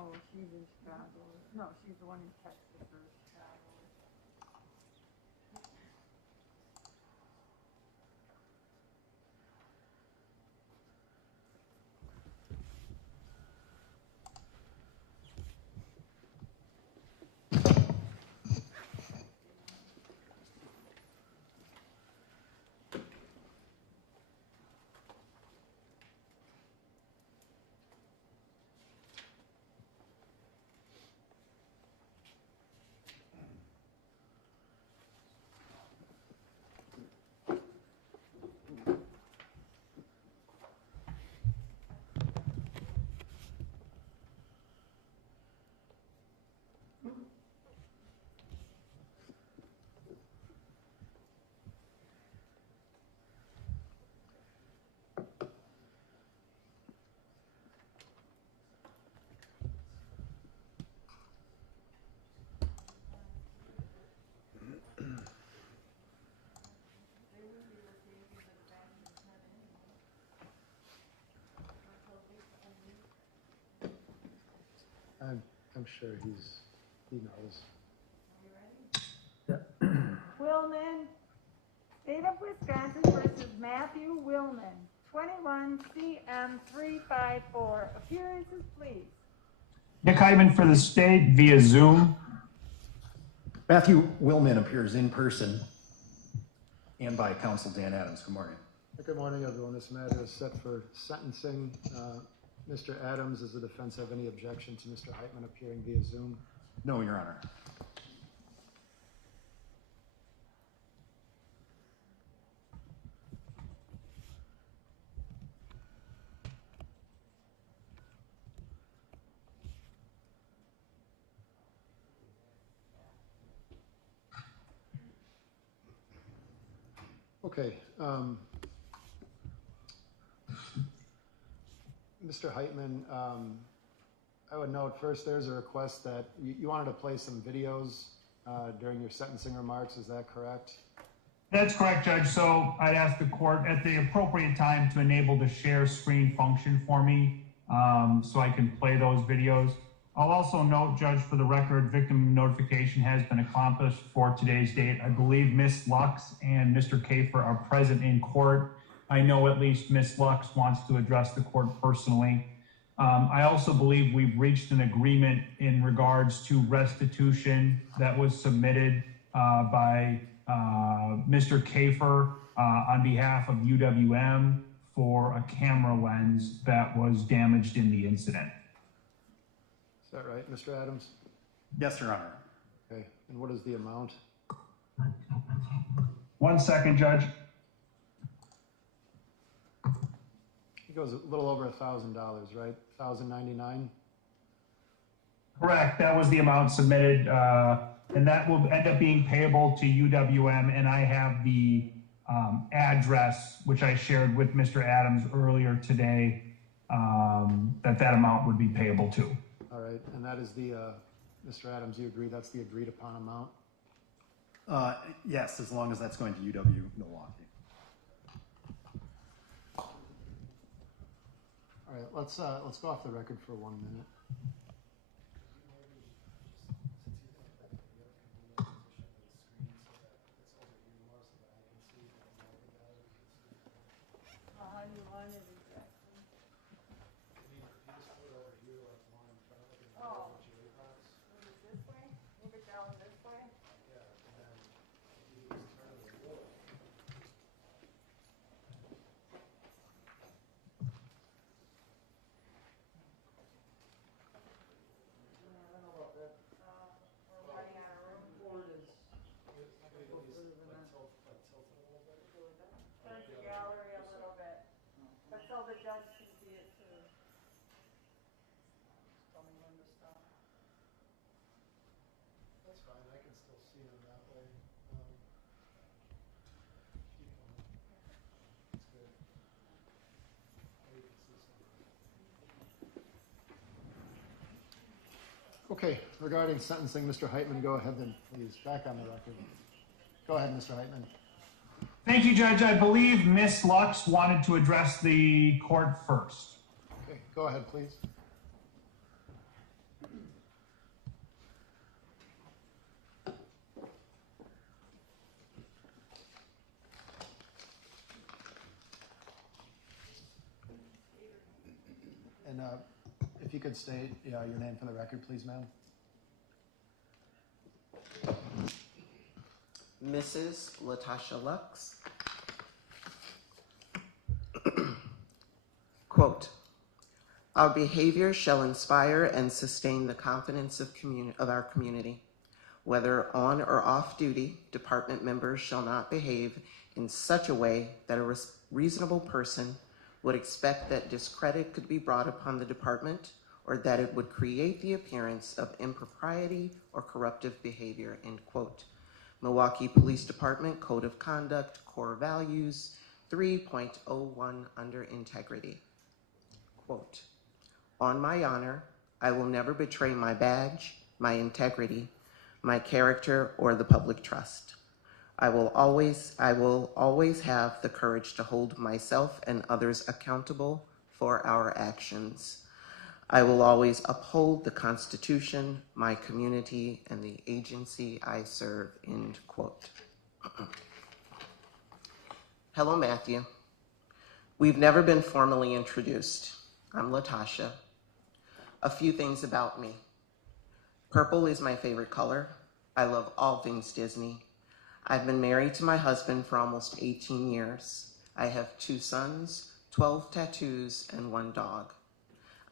No, she's in Chicago. No, she's the one in Texas or Chicago. I'm sure he knows. Are you ready? Willmann, State of Wisconsin versus Matthew Willmann, 21 CM 354. Appearances, please. Nick Heitman for the state via Zoom. Matthew Willmann appears in person and by counsel Dan Adams. Good morning. Good morning, everyone. This matter is set for sentencing. Mr. Adams, does the defense have any objection to Mr. Heitman appearing via Zoom? No, Your Honor. Okay. Mr. Heitman, I would note first there's a request that you wanted to play some videos during your sentencing remarks. Is that correct? That's correct, Judge. So I'd ask the court at the appropriate time to enable the share screen function for me so I can play those videos. I'll also note, Judge, for the record, victim notification has been accomplished for today's date. I believe Ms. Lux and Mr. Kafer are present in court. I know at least Ms. Lux wants to address the court personally. I also believe we've reached an agreement in regards to restitution that was submitted by Mr. Kafer on behalf of UWM for a camera lens that was damaged in the incident. Is that right, Mr. Adams? Yes, Your Honor. Okay. And what is the amount? 1 second, Judge. It goes a little over $1,000, right? $1,099. Correct. That was the amount submitted, and that will end up being payable to UWM. And I have the address, which I shared with Mr. Adams earlier today, that amount would be payable to. All right. And that is the, Mr. Adams, you agree that's the agreed upon amount? Yes, as long as that's going to UW Milwaukee. All right. Let's go off the record for 1 minute. How do you want it exactly? Oh, move it this way? Move it down this way? We're running out of room. Turn the gallery a little bit, but so the judge can see it too. Tell me when to stop. That's fine. I can still see him that way. Keep going. That's good. Now you can see something. Okay. Regarding sentencing, Mr. Heitman, go ahead then, please. Back on the record. Go ahead, Mr. Heitman. Thank you, Judge. I believe Ms. Lux wanted to address the court first. Okay. Go ahead, please. And if you could state your name for the record, please, ma'am. Mrs. Latasha Lux. Quote, our behavior shall inspire and sustain the confidence of our community. Whether on or off duty, department members shall not behave in such a way that a reasonable person would expect that discredit could be brought upon the department or that it would create the appearance of impropriety or corruptive behavior, end quote. Milwaukee Police Department Code of Conduct, Core Values 3.01 under integrity. Quote, on my honor, I will never betray my badge, my integrity, my character, or the public trust. I will always have the courage to hold myself and others accountable for our actions. I will always uphold the Constitution, my community, and the agency I serve, end quote. Hello, Matthew. We've never been formally introduced. I'm Latasha. A few things about me. Purple is my favorite color. I love all things Disney. I've been married to my husband for almost 18 years. I have 2 sons, 12 tattoos, and 1 dog.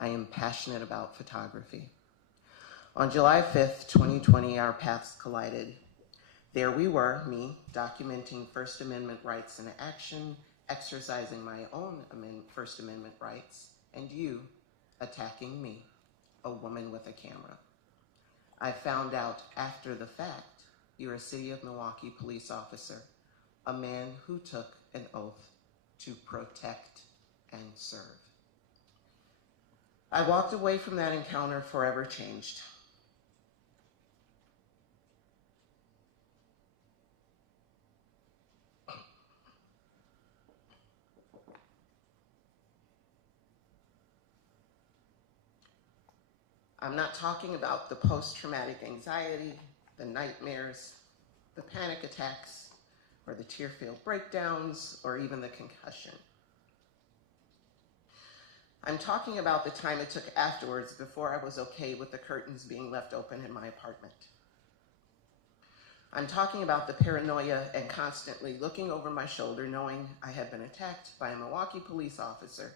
I am passionate about photography. On July 5th, 2020, our paths collided. There we were, me, documenting First Amendment rights in action, exercising my own First Amendment rights, and you attacking me, a woman with a camera. I found out after the fact you're a City of Milwaukee police officer, a man who took an oath to protect and serve. I walked away from that encounter forever changed. I'm not talking about the post-traumatic anxiety, the nightmares, the panic attacks, or the tear-filled breakdowns, or even the concussion. I'm talking about the time it took afterwards before I was okay with the curtains being left open in my apartment. I'm talking about the paranoia and constantly looking over my shoulder knowing I had been attacked by a Milwaukee police officer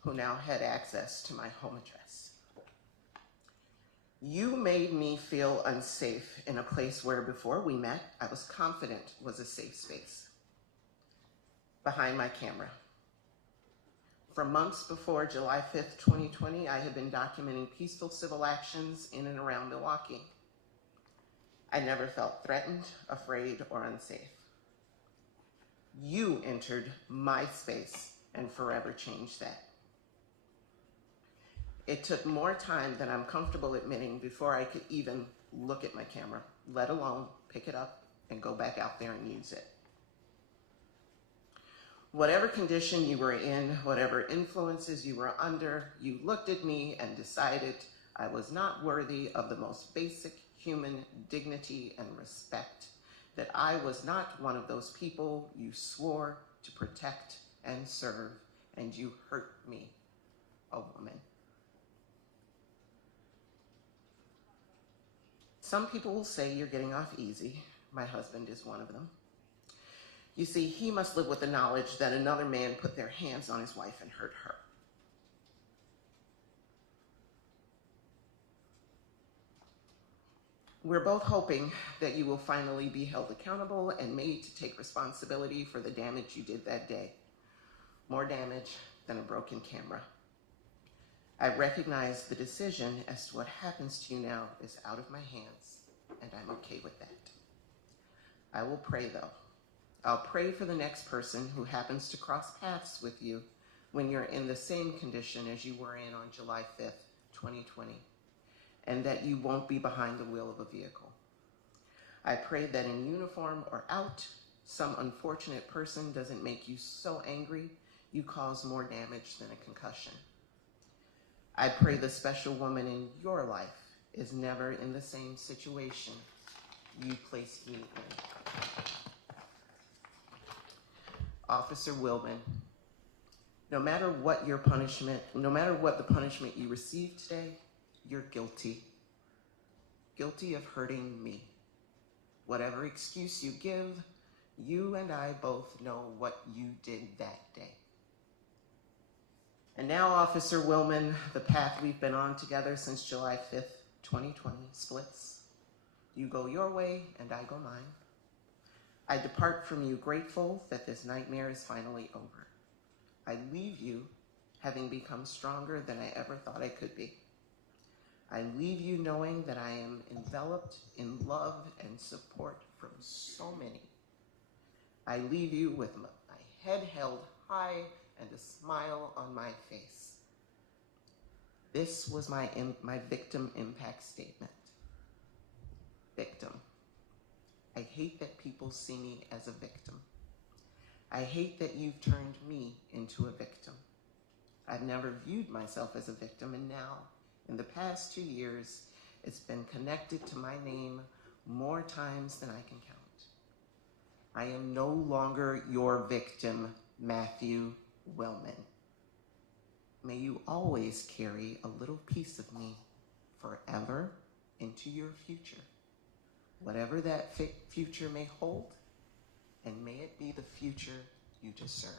who now had access to my home address. You made me feel unsafe in a place where before we met, I was confident was a safe space. Behind my camera. For months before July 5th, 2020, I had been documenting peaceful civil actions in and around Milwaukee. I never felt threatened, afraid, or unsafe. You entered my space and forever changed that. It took more time than I'm comfortable admitting before I could even look at my camera, let alone pick it up and go back out there and use it. Whatever condition you were in, whatever influences you were under, you looked at me and decided I was not worthy of the most basic human dignity and respect, that I was not one of those people you swore to protect and serve, and you hurt me, a woman. Some people will say you're getting off easy. My husband is one of them. You see, he must live with the knowledge that another man put their hands on his wife and hurt her. We're both hoping that you will finally be held accountable and made to take responsibility for the damage you did that day. More damage than a broken camera. I recognize the decision as to what happens to you now is out of my hands, and I'm okay with that. I will pray, though. I'll pray for the next person who happens to cross paths with you when you're in the same condition as you were in on July 5th, 2020, and that you won't be behind the wheel of a vehicle. I pray that in uniform or out, some unfortunate person doesn't make you so angry you cause more damage than a concussion. I pray the special woman in your life is never in the same situation you placed me in. Officer Willmann, No matter what your punishment, no matter what the punishment you receive today, you're guilty. Guilty of hurting me. Whatever excuse you give, you and I both know what you did that day. And now, Officer Willmann, the path we've been on together since July 5th, 2020 splits. You go your way and I go mine. I depart from you grateful that this nightmare is finally over. I leave you having become stronger than I ever thought I could be. I leave you knowing that I am enveloped in love and support from so many. I leave you with my head held high and a smile on my face. This was my victim impact statement. Victim. I hate that people see me as a victim. I hate that you've turned me into a victim. I've never viewed myself as a victim, and now, in the past 2 years, it's been connected to my name more times than I can count. I am no longer your victim, Matthew Willmann. May you always carry a little piece of me forever into your future. Whatever that future may hold, and may it be the future you deserve.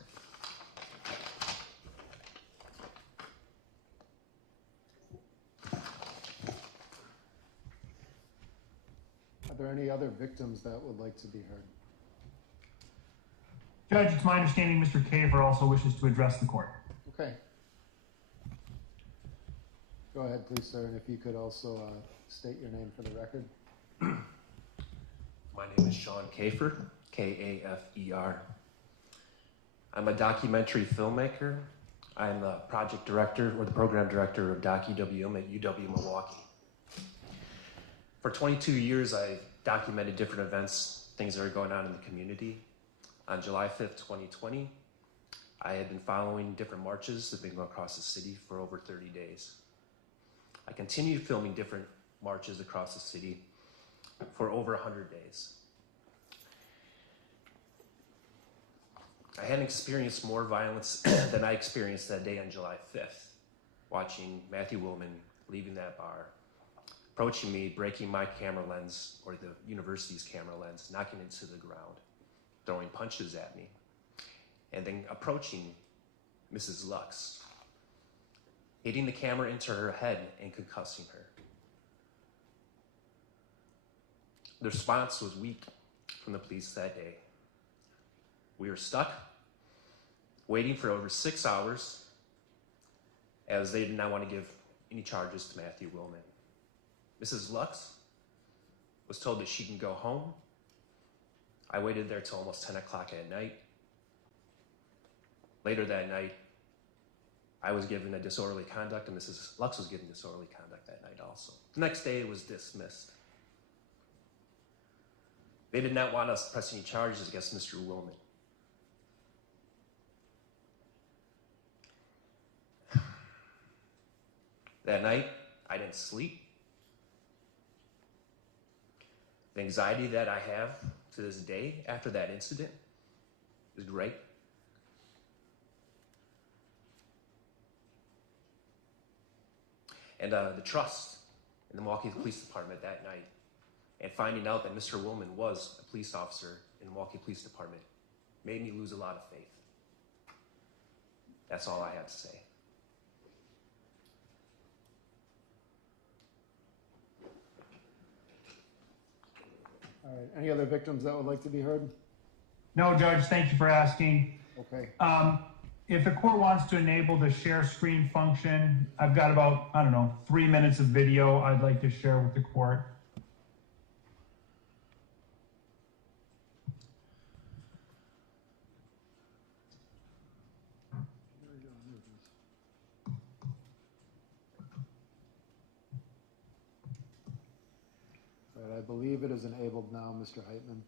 Are there any other victims that would like to be heard? Judge, it's my understanding Mr. Kafer also wishes to address the court. Okay. Go ahead, please, sir, and if you could also state your name for the record. My name is Sean Kafer, K-A-F-E-R. I'm a documentary filmmaker. I'm the project director or the program director of DocuWM at UW Milwaukee. For 22 years, I documented different events, things that are going on in the community. On July 5th, 2020, I had been following different marches that have been going across the city for over 30 days. I continued filming different marches across the city for over 100 days. I hadn't experienced more violence than I experienced that day on July 5th, watching Matthew Willmann leaving that bar, approaching me, breaking my camera lens, or the university's camera lens, knocking it to the ground, throwing punches at me, and then approaching Mrs. Lux, hitting the camera into her head and concussing her. The response was weak from the police that day. We were stuck, waiting for over 6 hours, as they did not want to give any charges to Matthew Willmann. Mrs. Lux was told that she can go home. I waited there till almost 10 o'clock at night. Later that night, I was given a disorderly conduct, and Mrs. Lux was given disorderly conduct that night also. The next day, it was dismissed. They did not want us to press any charges against Mr. Willmann. That night, I didn't sleep. The anxiety that I have to this day after that incident is great. And the trust in the Milwaukee Police Department that night, and finding out that Mr. Willmann was a police officer in the Milwaukee Police Department, made me lose a lot of faith. That's all I have to say. All right, any other victims that would like to be heard? No, Judge, thank you for asking. Okay. If the court wants to enable the share screen function, I've got about, 3 minutes of video I'd like to share with the court. All right, I believe it is enabled now, Mr. Heitman.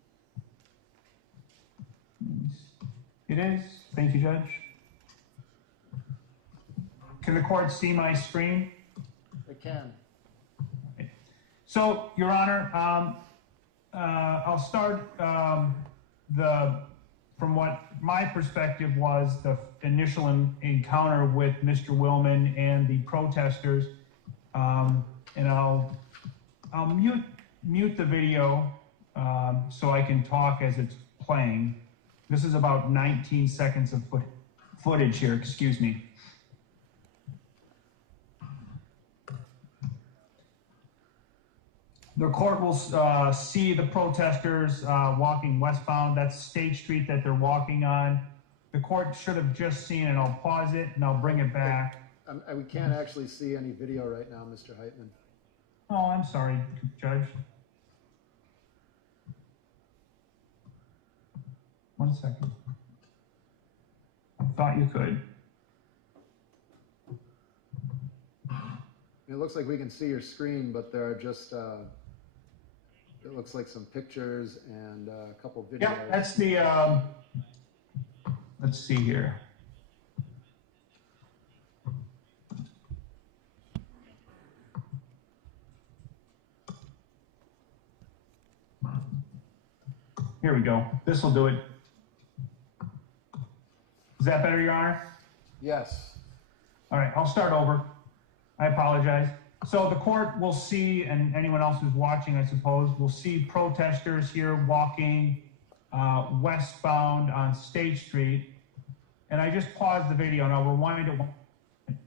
It is. Thank you, Judge. Can the court see my screen? It can. So, Your Honor, I'll start the from what my perspective was the initial encounter with Mr. Willmann and the protesters. And I'll mute the video so I can talk as it's playing. This is about 19 seconds of footage here, excuse me. The court will see the protesters walking westbound. That's State Street that they're walking on. The court should have just seen, and I'll pause it and I'll bring it back. We can't actually see any video right now, Mr. Heitman. Oh, I'm sorry, Judge. One second. I thought you could. It looks like we can see your screen, but there are just, it looks like some pictures and a couple videos. Yeah, that's the, let's see here. Here we go. This will do it. Is that better, Your Honor? Yes. All right, I'll start over. I apologize. So the court will see, and anyone else who's watching, I suppose, will see protesters here walking westbound on State Street. And I just paused the video, and I'll rewind it.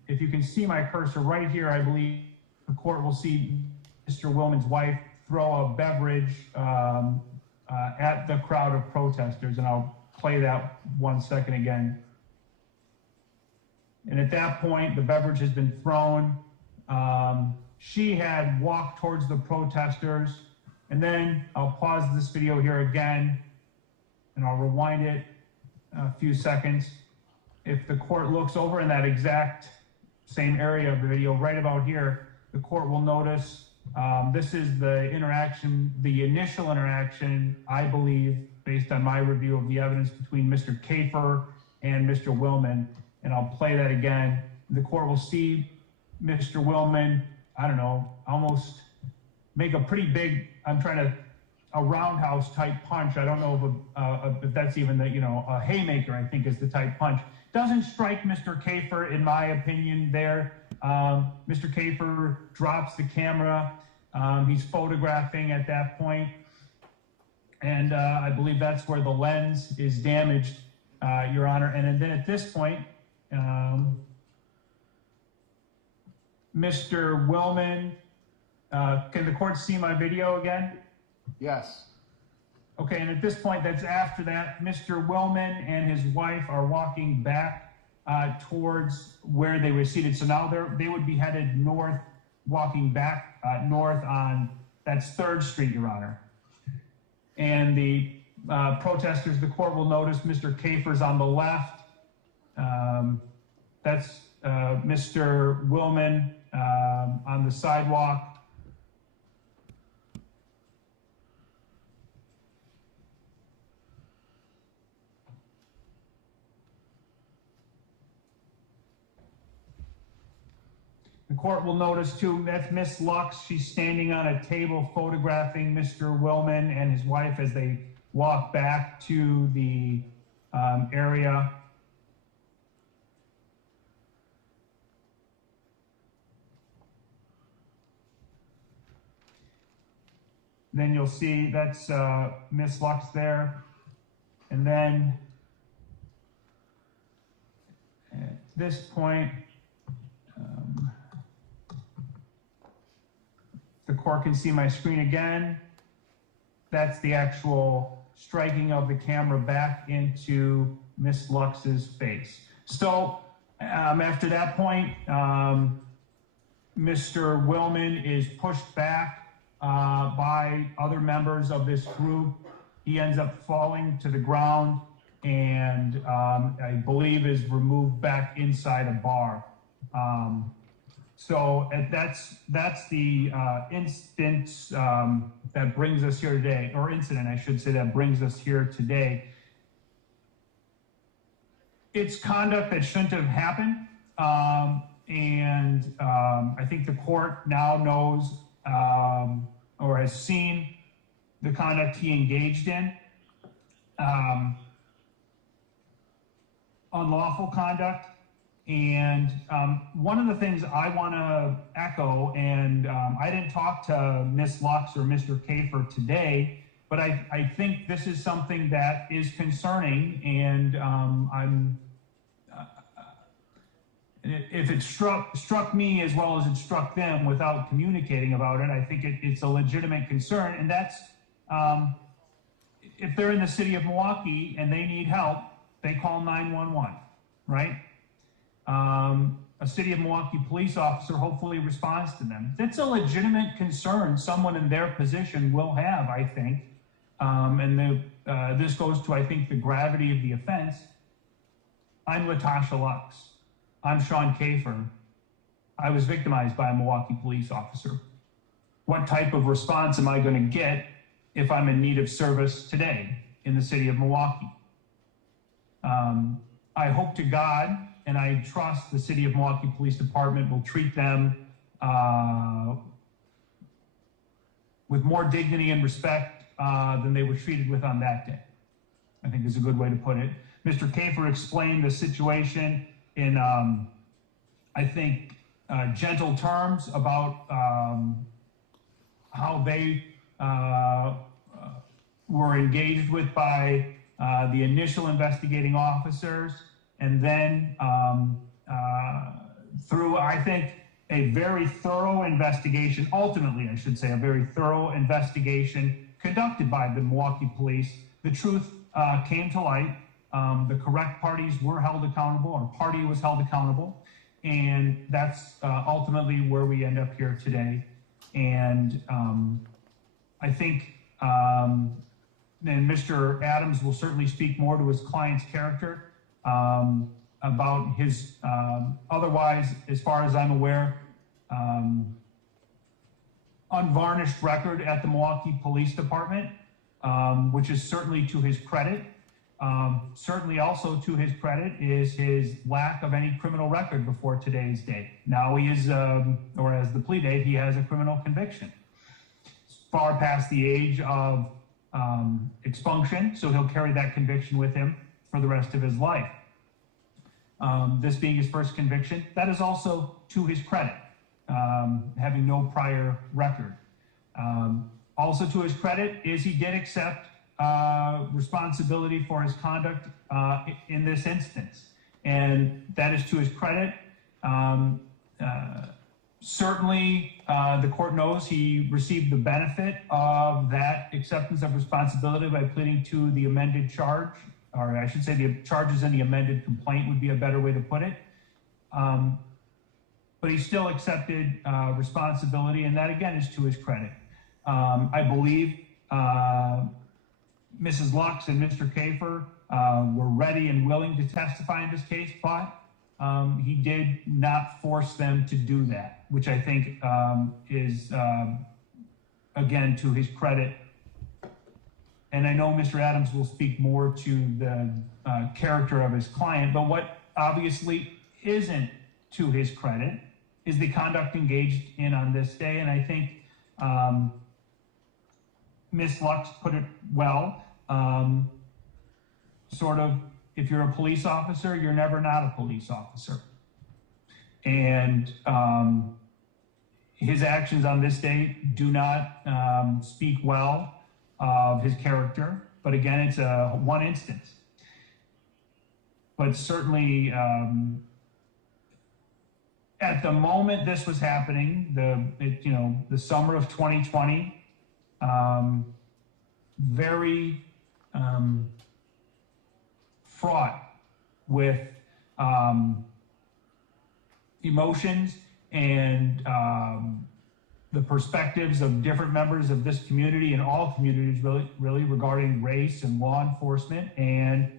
If you can see my cursor right here, I believe the court will see Mr. Willmann's wife throw a beverage at the crowd of protesters, and I'll play that 1 second again. And at that point, the beverage has been thrown. She had walked towards the protesters, and then I'll pause this video here again, and I'll rewind it a few seconds. If the court looks over in that exact same area of the video, right about here, the court will notice this is the interaction, the initial interaction, I believe, based on my review of the evidence between Mr. Kafer and Mr. Willmann. And I'll play that again. The court will see Mr. Willmann, I don't know, almost make a pretty big, a roundhouse type punch. I don't know if that's even the, a haymaker, I think is the type punch. Doesn't strike Mr. Kafer, in my opinion, there. Mr. Kafer drops the camera. He's photographing at that point. And I believe that's where the lens is damaged, Your Honor. And then at this point, Mr. Willmann, can the court see my video again? Yes. Okay, and at this point, that's after that, Mr. Willmann and his wife are walking back towards where they were seated. So now they would be headed north, walking back north on, that's 3rd Street, Your Honor. And the protesters, the court will notice Mr. Kafer's on the left. That's Mr. Willmann on the sidewalk. The court will notice too, that's Miss Lux. She's standing on a table photographing Mr. Willmann and his wife as they walk back to the area. Then you'll see that's Miss Lux there. And then at this point, the court can see my screen again. That's the actual striking of the camera back into Miss Lux's face. So after that point, Mr. Willmann is pushed back by other members of this group. He ends up falling to the ground and I believe is removed back inside a bar. So that's the instance that brings us here today, or incident, I should say, that brings us here today. It's conduct that shouldn't have happened, and I think the court now knows or has seen the conduct he engaged in. unlawful conduct. And one of the things I want to echo, and I didn't talk to Ms. Lux or Mr. Kafer today, but I think this is something that is concerning, and if it struck me as well as it struck them without communicating about it, I think it's a legitimate concern, and that's if they're in the city of Milwaukee and they need help, they call 911, right? A city of Milwaukee police officer hopefully responds to them. That's a legitimate concern someone in their position will have, I think. This goes to, I think, the gravity of the offense. I'm Latasha Lux. I'm Sean Kafer. I was victimized by a Milwaukee police officer. What type of response am I going to get if I'm in need of service today in the city of Milwaukee? I hope to God and I trust the city of Milwaukee Police Department will treat them with more dignity and respect than they were treated with on that day, I think is a good way to put it. Mr. Kafer explained the situation in, I think, gentle terms about how they were engaged with by the initial investigating officers, and then through, I think, a very thorough investigation, ultimately, I should say, a very thorough investigation conducted by the Milwaukee police, the truth came to light. The correct parties were held accountable, or party was held accountable, and that's ultimately where we end up here today. And I think, and Mr. Adams will certainly speak more to his client's character, about his otherwise, as far as I'm aware, unvarnished record at the Milwaukee Police Department, which is certainly to his credit. Certainly also to his credit is his lack of any criminal record before today's date. Now he is, or as the plea date, he has a criminal conviction. Far past the age of expunction, so he'll carry that conviction with him for the rest of his life. This being his first conviction, that is also to his credit, having no prior record. Also to his credit is he did accept responsibility for his conduct in this instance, and that is to his credit. Certainly, the court knows he received the benefit of that acceptance of responsibility by pleading to the amended charge, or I should say the charges in the amended complaint would be a better way to put it. But he still accepted responsibility, and that again is to his credit. I believe Mrs. Lux and Mr. Kafer were ready and willing to testify in this case, but he did not force them to do that, which I think is, again, to his credit. And I know Mr. Adams will speak more to the character of his client, but what obviously isn't to his credit is the conduct engaged in on this day. And I think Ms. Lux put it well, sort of, if you're a police officer, you're never not a police officer. And his actions on this day do not speak well of his character, but again, it's one instance. But certainly, at the moment this was happening, the summer of 2020, very fraught with emotions and the perspectives of different members of this community and all communities really regarding race and law enforcement. And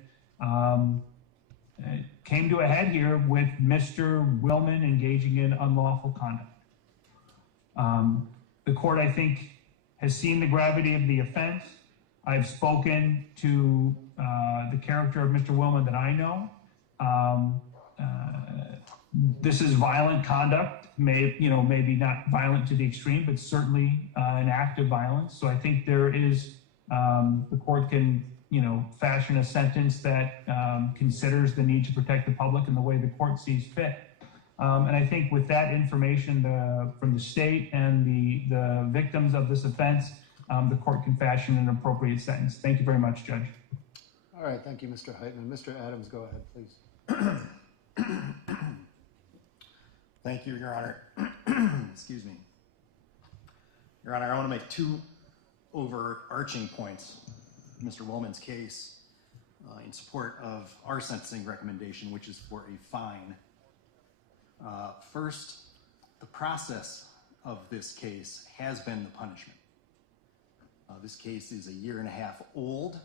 it came to a head here with Mr. Willmann engaging in unlawful conduct. The court, I think, has seen the gravity of the offense. I've spoken to the character of Mr. Willmann that I know. This is violent conduct, maybe not violent to the extreme, but certainly an act of violence. So I think there is, the court can fashion a sentence that considers the need to protect the public in the way the court sees fit. And I think with that information from the state and the victims of this offense, the court can fashion an appropriate sentence. Thank you very much, Judge. All right, thank you, Mr. Heitman. Mr. Adams, go ahead, please. Thank you, Your Honor. Excuse me. Your Honor, I want to make two overarching points in Mr. Willmann's case in support of our sentencing recommendation, which is for a fine. First, the process of this case has been the punishment. This case is a year and a half old,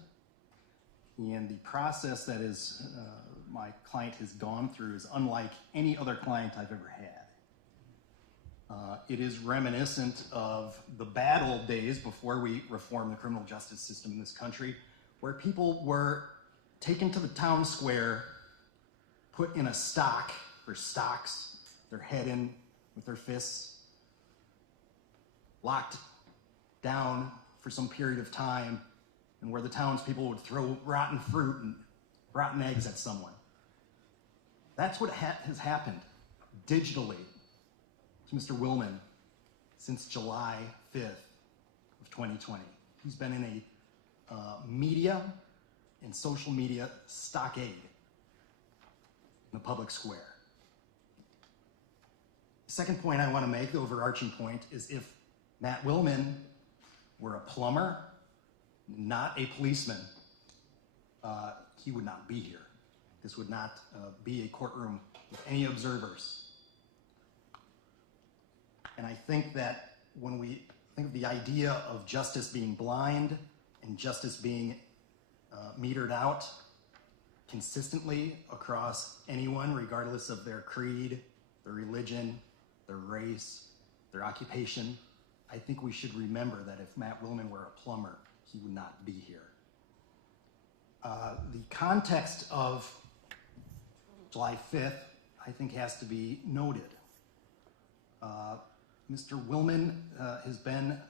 and the process that my client has gone through is unlike any other client I've ever had. It is reminiscent of the bad old days before we reformed the criminal justice system in this country, where people were taken to the town square, put in a stock or stocks, their head in with their fists, locked down for some period of time, and where the townspeople would throw rotten fruit and rotten eggs at someone. That's what has happened digitally to Mr. Willmann since July 5th of 2020. He's been in a media and social media stockade in the public square. The second point I want to make, the overarching point, is if Matt Willmann were a plumber, not a policeman, he would not be here. This would not be a courtroom with any observers. And I think that when we think of the idea of justice being blind and justice being metered out consistently across anyone, regardless of their creed, their religion, their race, their occupation, I think we should remember that if Matt Willmann were a plumber, he would not be here. The context of July 5th, I think, has to be noted. Mr. Willmann has been a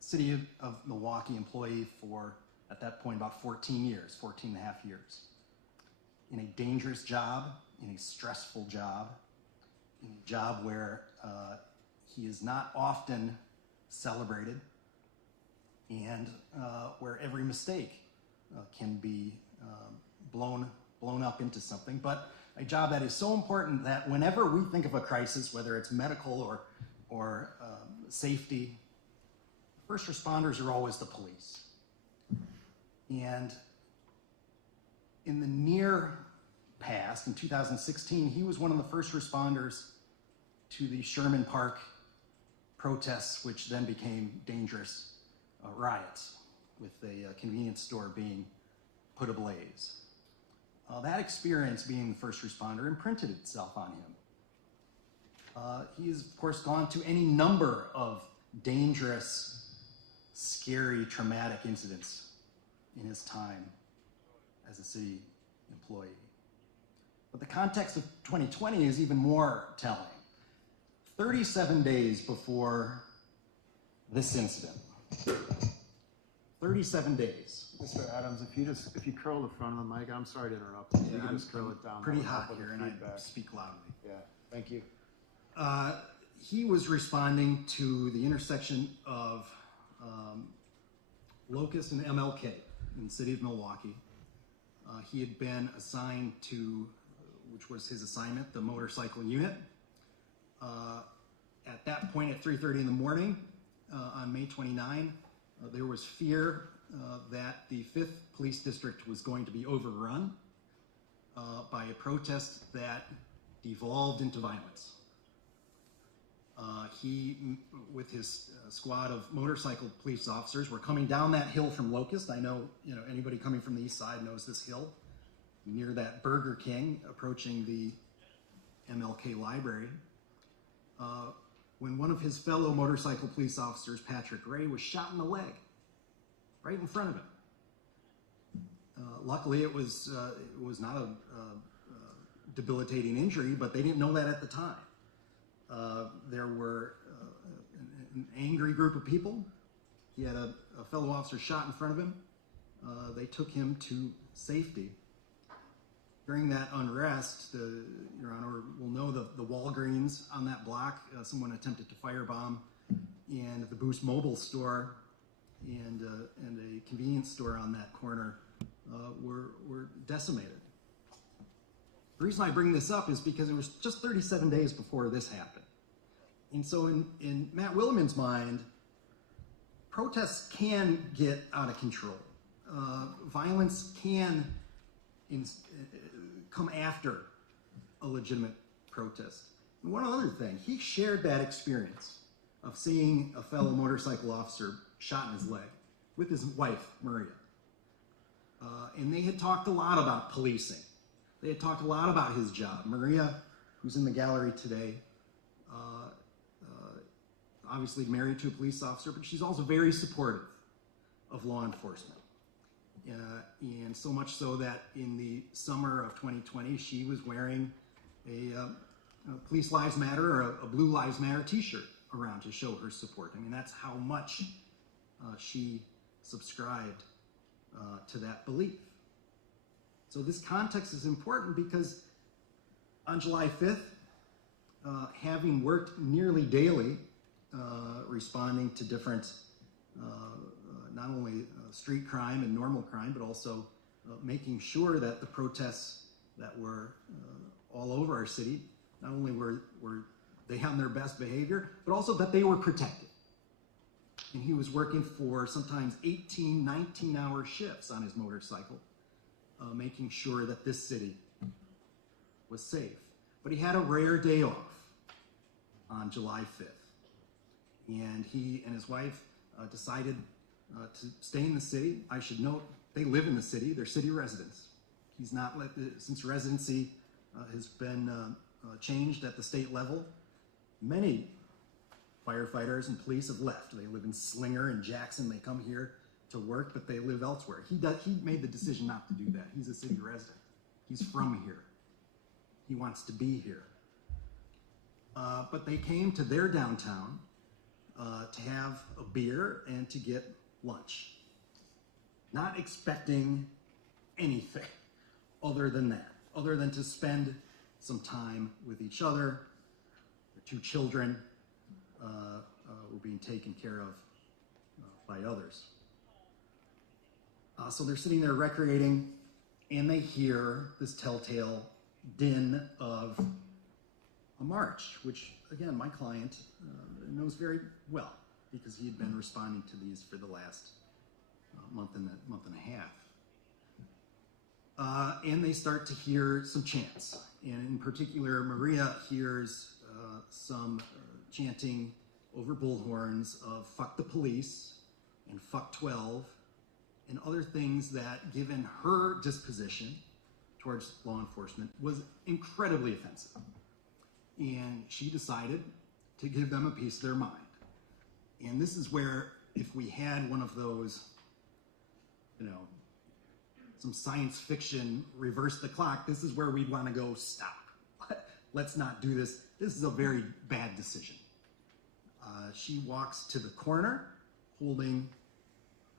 City of Milwaukee employee for, at that point, about 14 years, 14 and a half years. In a dangerous job, in a stressful job, in a job where he is not often celebrated, and where every mistake can be blown up into something, but a job that is so important that whenever we think of a crisis, whether it's medical or safety, first responders are always the police. And in the near past, in 2016, he was one of the first responders to the Sherman Park protests, which then became dangerous riots, with a convenience store being put ablaze. That experience, being the first responder, imprinted itself on him. He has, of course, gone to any number of dangerous, scary, traumatic incidents in his time as a city employee. But the context of 2020 is even more telling. 37 days before this incident, 37 days. Mr. Adams, if you curl the front of the mic, I'm sorry to interrupt. You can just curl it down. Pretty hot here, and I speak loudly. Yeah, thank you. He was responding to the intersection of Locust and MLK in the city of Milwaukee. He had been assigned to, which was his assignment, the motorcycle unit. At that point, at 3:30 in the morning on May 29, there was fear that the 5th Police District was going to be overrun by a protest that devolved into violence. He, with his squad of motorcycle police officers, were coming down that hill from Locust. I know, anybody coming from the east side knows this hill, near that Burger King, approaching the MLK library, when one of his fellow motorcycle police officers, Patrick Ray, was shot in the leg, right in front of him. Luckily, it was not a debilitating injury, but they didn't know that at the time. There were an angry group of people. He had a fellow officer shot in front of him. they took him to safety. During that unrest, Your Honor will know the Walgreens on that block, someone attempted to firebomb, and the Boost Mobile store and a convenience store on that corner were decimated. The reason I bring this up is because it was just 37 days before this happened. And so in Matt Willmann's mind, protests can get out of control. Violence can come after a legitimate protest. And one other thing, he shared that experience of seeing a fellow motorcycle officer shot in his leg with his wife, Maria. And they had talked a lot about policing. They had talked a lot about his job. Maria, who's in the gallery today, obviously married to a police officer, but she's also very supportive of law enforcement. And so much so that in the summer of 2020, she was wearing a Police Lives Matter or a Blue Lives Matter t-shirt around to show her support. I mean, that's how much she subscribed to that belief. So this context is important because on July 5th, having worked nearly daily responding to different, not only street crime and normal crime, but also making sure that the protests that were all over our city, not only were they on their best behavior, but also that they were protected. And he was working for sometimes 18, 19-hour shifts on his motorcycle, making sure that this city was safe. But he had a rare day off on July 5th. And he and his wife decided to stay in the city. I should note, they live in the city. They're city residents. He's not since residency has been changed at the state level, many firefighters and police have left. They live in Slinger and Jackson. They come here to work, but they live elsewhere. He made the decision not to do that. He's a city resident. He's from here. He wants to be here. But they came to their downtown to have a beer and to get lunch, not expecting anything other than that, other than to spend some time with each other. Their two children were being taken care of by others. So they're sitting there recreating, and they hear this telltale din of a march, which, again, my client knows very well because he had been responding to these for the last month and a half. And they start to hear some chants. And in particular, Maria hears some chanting over bullhorns of "fuck the police" and "fuck 12" and other things that, given her disposition towards law enforcement, was incredibly offensive. And she decided to give them a piece of their mind. And this is where, if we had one of those, some science fiction reverse the clock, this is where we'd want to go, stop. Let's not do this. This is a very bad decision. She walks to the corner holding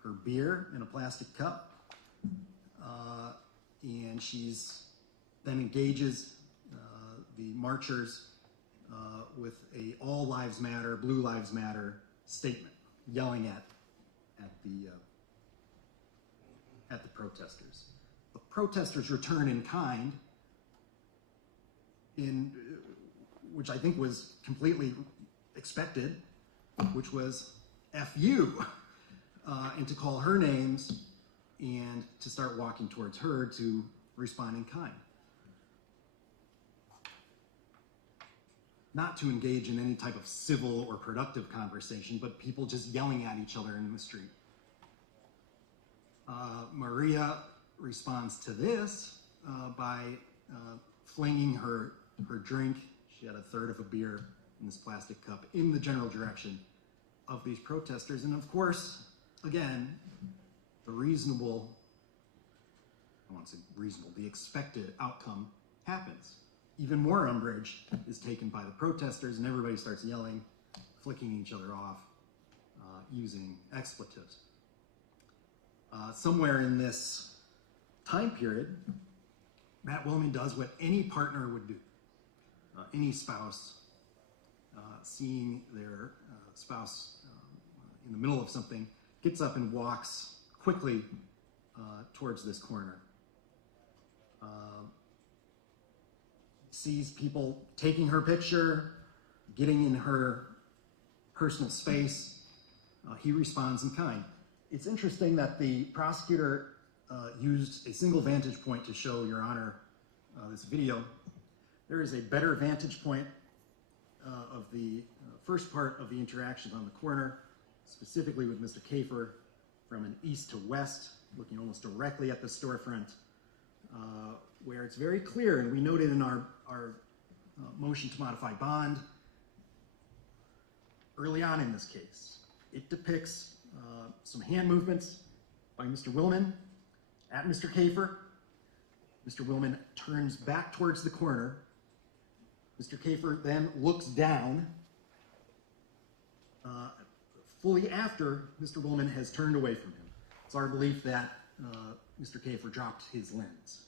her beer in a plastic cup, and she's then engages the marchers with a "All Lives Matter, Blue Lives Matter" statement, yelling at the protesters. The protesters return in kind, which I think was completely expected, which was "F you," and to call her names and to start walking towards her to respond in kind. Not to engage in any type of civil or productive conversation, but people just yelling at each other in the street. Maria responds to this by flinging her drink. She had a third of a beer in this plastic cup in the general direction of these protesters. And of course, again, the expected outcome happens. Even more umbrage is taken by the protesters, and everybody starts yelling, flicking each other off, using expletives. Somewhere in this time period, Matt Willmann does what any partner would do. Any spouse seeing their spouse in the middle of something gets up and walks quickly towards this corner. Sees people taking her picture, getting in her personal space. He responds in kind. It's interesting that the prosecutor used a single vantage point to show Your Honor this video. There is a better vantage point of the first part of the interactions on the corner, specifically with Mr. Kafer from an east to west, looking almost directly at the storefront, where it's very clear, and we noted in our motion to modify bond early on in this case, it depicts some hand movements by Mr. Willmann at Mr. Kafer. Mr. Willmann turns back towards the corner. Mr. Kafer then looks down fully after Mr. Willmann has turned away from him. It's our belief that Mr. Kafer dropped his lens.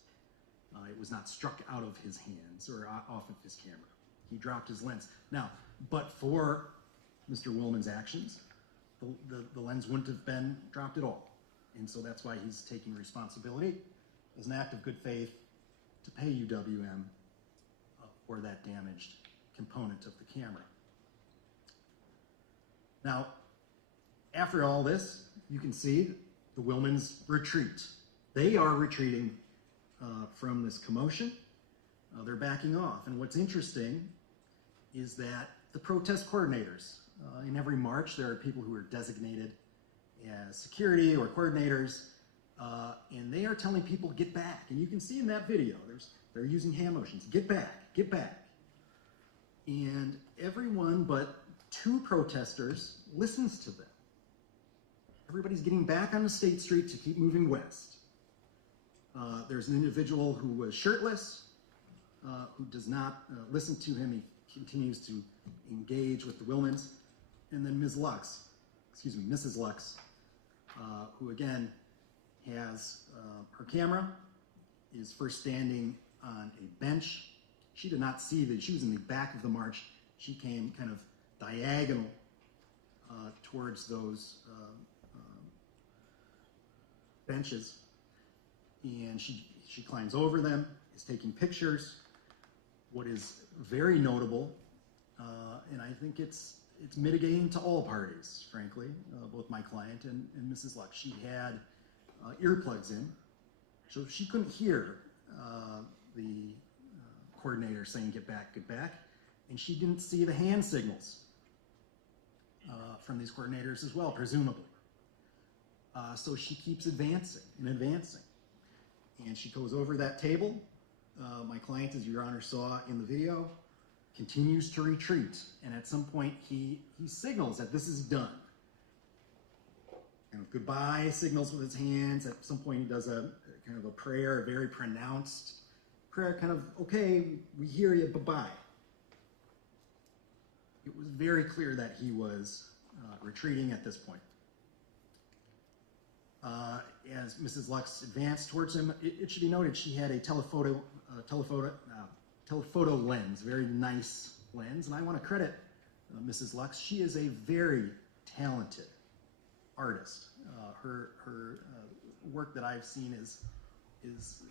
It was not struck out of his hands or off of his camera. He dropped his lens. Now, but for Mr. Willmann's actions, the lens wouldn't have been dropped at all. And so that's why he's taking responsibility as an act of good faith to pay UWM for that damaged component of the camera. Now, after all this, you can see the Willmanns retreat. They are retreating from this commotion. They're backing off. And what's interesting is that the protest coordinators, in every march, there are people who are designated as security or coordinators, and they are telling people, get back. And you can see in that video, they're using hand motions, get back, get back. And everyone but two protesters listens to them. Everybody's getting back on the State Street to keep moving west. There's an individual who was shirtless, who does not listen to him. He continues to engage with the Willmanns. And then Mrs. Lux, who again has her camera, is first standing on a bench. She did not see that she was in the back of the march. She came kind of diagonal towards those benches, and she climbs over them, is taking pictures. What is very notable, and I think it's mitigating to all parties, frankly, both my client and Mrs. Lux. She had earplugs in, so she couldn't hear the coordinator saying, get back, and she didn't see the hand signals from these coordinators as well, presumably. So she keeps advancing, and she goes over that table. My client, as Your Honor saw in the video, continues to retreat, and at some point he signals that this is done. And goodbye signals with his hands. At some point he does a kind of a prayer, a very pronounced prayer, kind of, okay, we hear you, bye-bye. It was very clear that he was retreating at this point. As Mrs. Lux advanced towards him, it should be noted she had a telephoto lens, very nice lens, and I want to credit Mrs. Lux. She is a very talented artist. Her work that I've seen is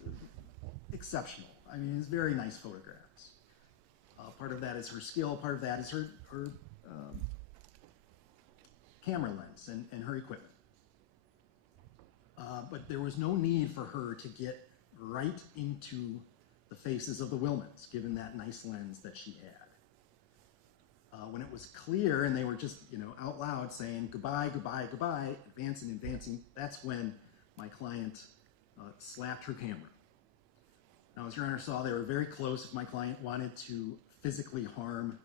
exceptional. I mean, it's very nice photographs. Part of that is her skill. Part of that is her camera lens and her equipment. But there was no need for her to get right into the faces of the Willmanns, given that nice lens that she had. When it was clear and they were just, out loud saying goodbye, goodbye, goodbye, advancing, that's when my client slapped her camera. Now, as Your Honor saw, they were very close. If my client wanted to physically harm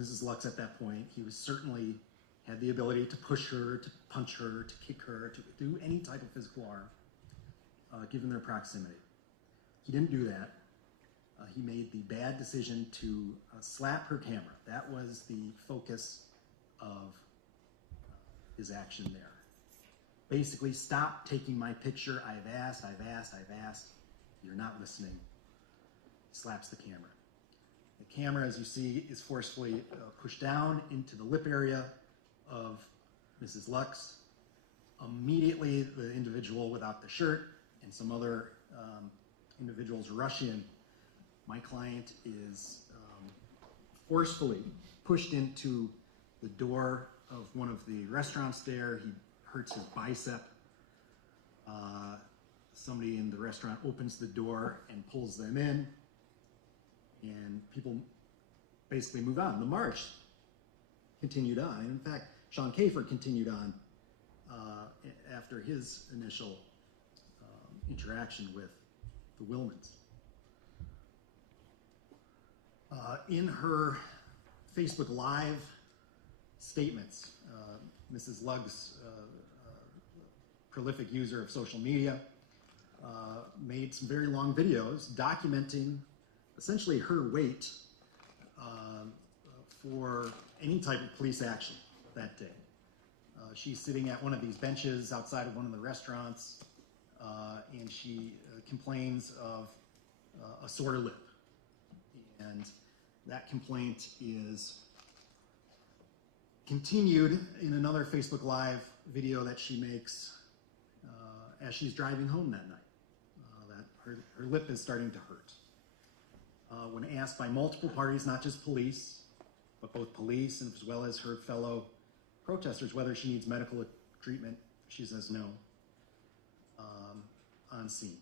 Mrs. Lux at that point, he was certainly had the ability to push her, to punch her, to kick her, to do any type of physical harm, given their proximity. He didn't do that. He made the bad decision to slap her camera. That was the focus of his action there. basically, stop taking my picture. I've asked. You're not listening. Slaps the camera. The camera, as you see, is forcefully pushed down into the lip area of Mrs. Lux. Immediately, the individual without the shirt and some other individuals rush in. My client is forcefully pushed into the door of one of the restaurants there. He hurts his bicep. Somebody in the restaurant opens the door and pulls them in, and people basically move on. The march continued on. In fact, Sean Kafer continued on after his initial interaction with the Willmanns. In her Facebook Live statements, Mrs. Lug's prolific user of social media made some very long videos documenting essentially her wait for any type of police action that day. She's sitting at one of these benches outside of one of the restaurants, and she complains of a sore lip. And that complaint is continued in another Facebook Live video that she makes as she's driving home that night. That her lip is starting to hurt. When asked by multiple parties, not just police, but both police and as well as her fellow protesters whether she needs medical treatment, she says no on scene.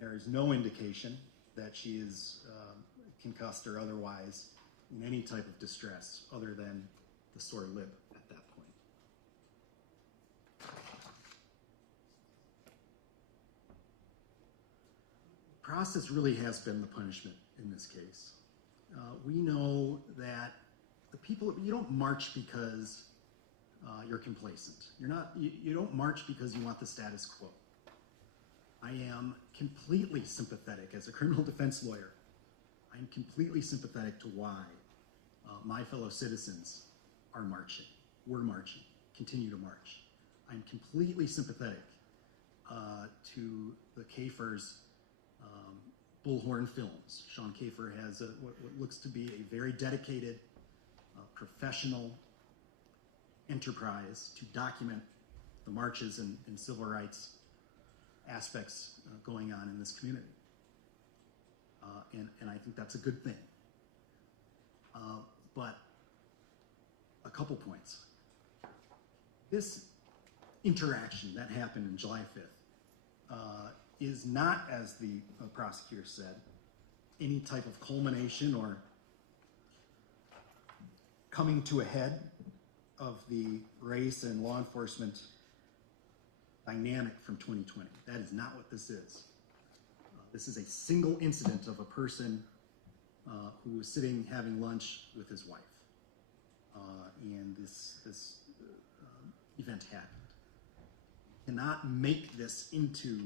There is no indication that she is concussed or otherwise in any type of distress other than the sore lip at that point. The process really has been the punishment in this case. We know that the people, you don't march because you're complacent. You don't march because you want the status quo. I am completely sympathetic as a criminal defense lawyer. I'm completely sympathetic to why my fellow citizens are marching. We're marching, continue to march. I'm completely sympathetic to the Kafer's Bullhorn Films. Sean Kafer has what looks to be a very dedicated, professional enterprise to document the marches and civil rights aspects going on in this community. And I think that's a good thing. But a couple points. This interaction that happened on July 5th is not, as the prosecutor said, any type of culmination or coming to a head of the race and law enforcement dynamic from 2020. That is not what this is. This is a single incident of a person who was sitting having lunch with his wife. And this event happened. You cannot make this into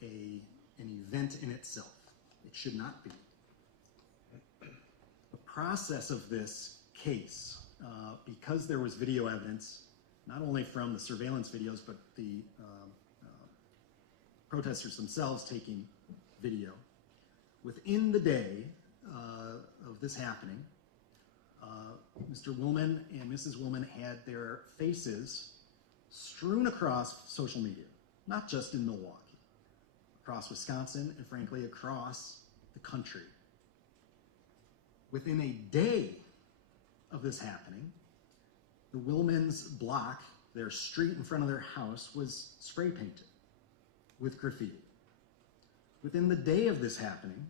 an event in itself. It should not be. The process of this case, because there was video evidence, not only from the surveillance videos, but the protesters themselves taking video. Within the day of this happening, Mr. Willmann and Mrs. Willmann had their faces strewn across social media, not just in Milwaukee, across Wisconsin, and frankly, across the country. Within a day of this happening, the Willmanns' block, their street in front of their house, was spray painted with graffiti. Within the day of this happening,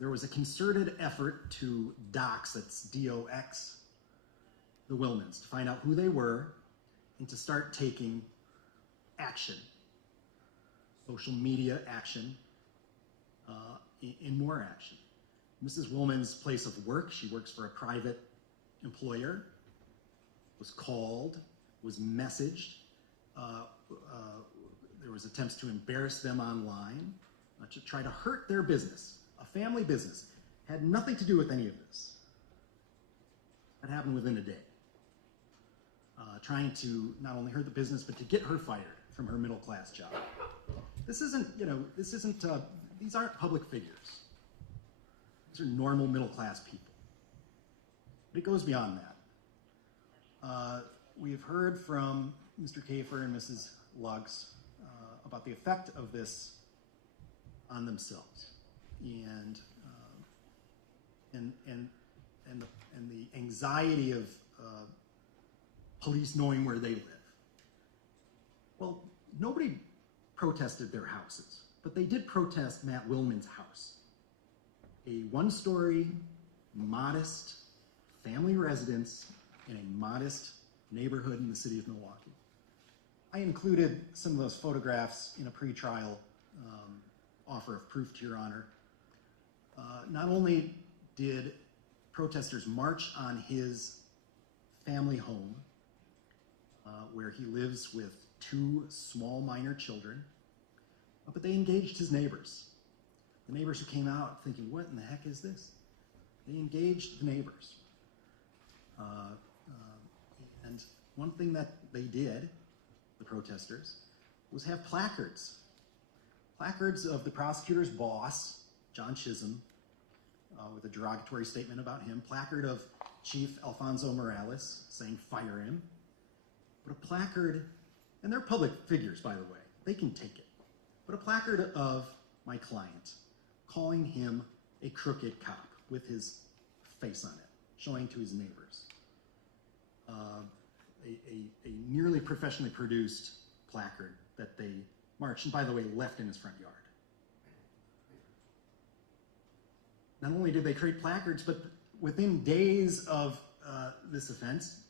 there was a concerted effort to dox, that's D-O-X, the Willmanns, to find out who they were and to start taking action, social media action, and more action. Mrs. Willmann's place of work, she works for a private employer, was called, was messaged. There was attempts to embarrass them online, to try to hurt their business, a family business. Had nothing to do with any of this. That happened within a day. trying to not only hurt the business, but to get her fired from her middle-class job. This isn't, these aren't public figures. These are normal middle-class people. But it goes beyond that. We have heard from Mr. Kafer and Mrs. Luggs about the effect of this on themselves, and the anxiety of police knowing where they live. Well, nobody protested their houses, but they did protest Matt Willmann's house, a one-story, modest family residence in a modest neighborhood in the city of Milwaukee. I included some of those photographs in a pretrial offer of proof to Your Honor. Not only did protesters march on his family home, where he lives with 2 small minor children, but they engaged his neighbors. The neighbors who came out thinking, what in the heck is this? They engaged the neighbors. And one thing that they did, the protesters, was have placards. Placards of the prosecutor's boss, John Chisholm, with a derogatory statement about him. Placard of Chief Alfonso Morales saying, fire him. But a placard, and they're public figures, by the way, they can take it. But a placard of my client calling him a crooked cop with his face on it, showing to his neighbors. A nearly professionally produced placard that they marched, and by the way, left in his front yard. Not only did they create placards, but within days of this offense,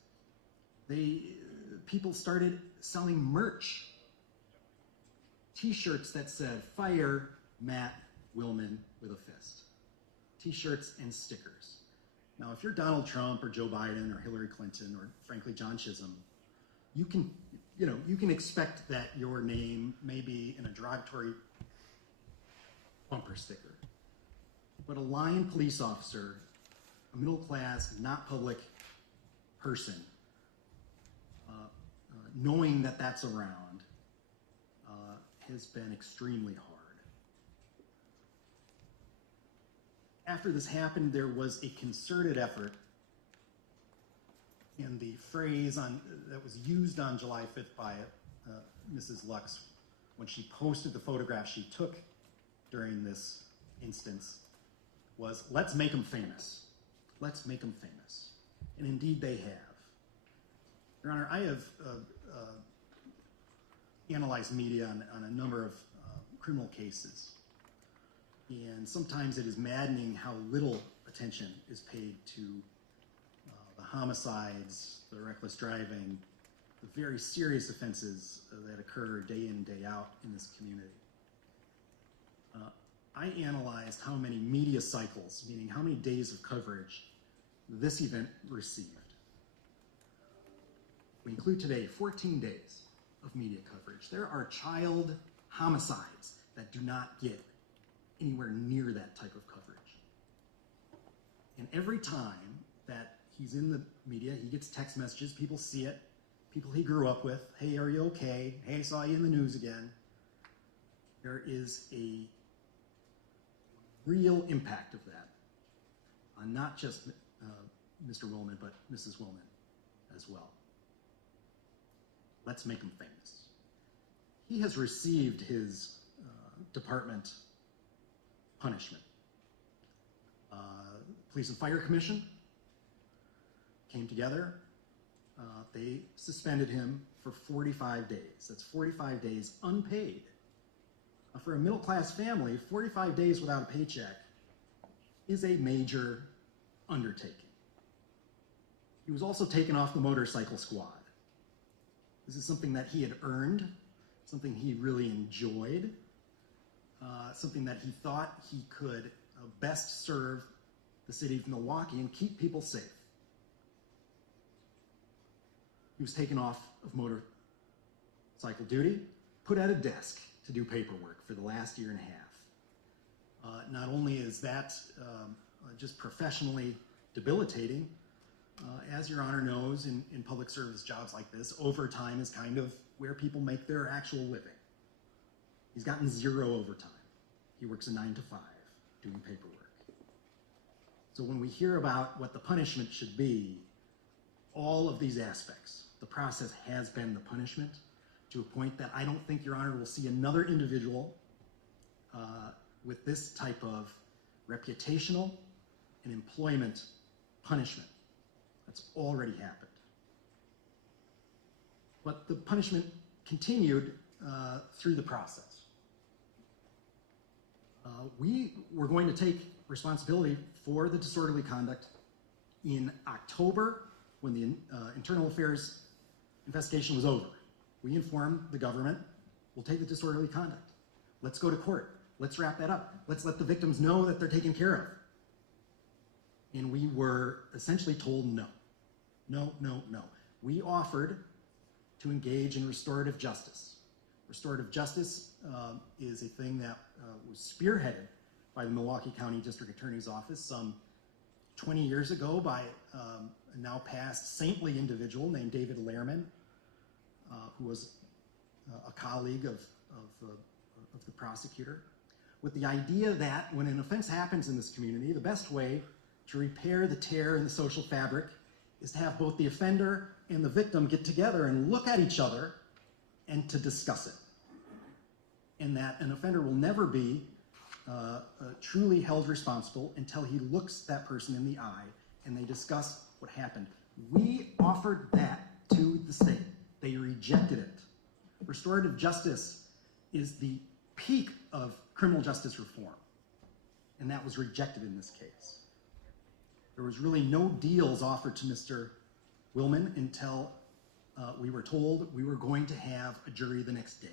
people started selling merch. T-shirts that said, fire Matt Willmann with a fist. T-shirts and stickers. Now, if you're Donald Trump or Joe Biden or Hillary Clinton or, frankly, John Chisholm, you can expect that your name may be in a derogatory bumper sticker. But a lying police officer, a middle-class, not public person, knowing that that's around, has been extremely hard. After this happened, there was a concerted effort, and the phrase that was used on July 5th by Mrs. Lux when she posted the photograph she took during this instance was, let's make them famous. Let's make them famous. And indeed they have. Your Honor, I have analyzed media on a number of criminal cases. And sometimes it is maddening how little attention is paid to the homicides, the reckless driving, the very serious offenses that occur day in, day out in this community. I analyzed how many media cycles, meaning how many days of coverage this event received. We include today 14 days of media coverage. There are child homicides that do not get anywhere near that type of coverage. And every time that he's in the media, he gets text messages, people see it, people he grew up with, hey, are you okay? Hey, I saw you in the news again. There is a real impact of that on not just Mr. Willmann, but Mrs. Willmann as well. Let's make him famous. He has received his department punishment. Police and Fire Commission came together. They suspended him for 45 days. That's 45 days unpaid. For a middle-class family, 45 days without a paycheck is a major undertaking. He was also taken off the motorcycle squad. This is something that he had earned, something he really enjoyed, something that he thought he could best serve the city of Milwaukee and keep people safe. He was taken off of motorcycle duty, put at a desk to do paperwork for the last year and a half. Not only is that just professionally debilitating, As Your Honor knows, in public service jobs like this, overtime is kind of where people make their actual living. He's gotten 0 overtime. He works a 9 to 5 doing paperwork. So when we hear about what the punishment should be, all of these aspects, the process has been the punishment to a point that I don't think Your Honor will see another individual with this type of reputational and employment punishment. That's already happened. But the punishment continued through the process. We were going to take responsibility for the disorderly conduct in October when the internal affairs investigation was over. We informed the government, we'll take the disorderly conduct. Let's go to court. Let's wrap that up. Let's let the victims know that they're taken care of. And we were essentially told no. No, no, no. We offered to engage in restorative justice. Restorative justice is a thing that was spearheaded by the Milwaukee County District Attorney's Office some 20 years ago by a now past saintly individual named David Lehrman, who was a colleague of the prosecutor, with the idea that when an offense happens in this community, the best way to repair the tear in the social fabric is to have both the offender and the victim get together and look at each other and to discuss it. And that an offender will never be truly held responsible until he looks that person in the eye and they discuss what happened. We offered that to the state. They rejected it. Restorative justice is the peak of criminal justice reform, and that was rejected in this case. There was really no deals offered to Mr. Willmann until we were told we were going to have a jury the next day.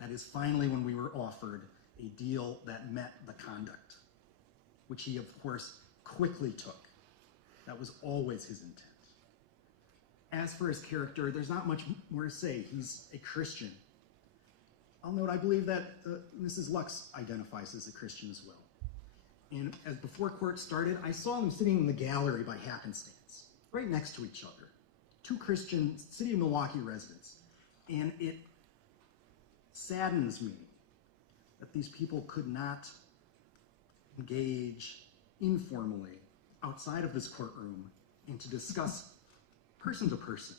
That is finally when we were offered a deal that met the conduct, which he, of course, quickly took. That was always his intent. As for his character, there's not much more to say. He's a Christian. I'll note, I believe that Mrs. Lux identifies as a Christian as well. And as before court started, I saw them sitting in the gallery by happenstance, right next to each other. 2 Christian City of Milwaukee residents. And it saddens me that these people could not engage informally outside of this courtroom and to discuss person to person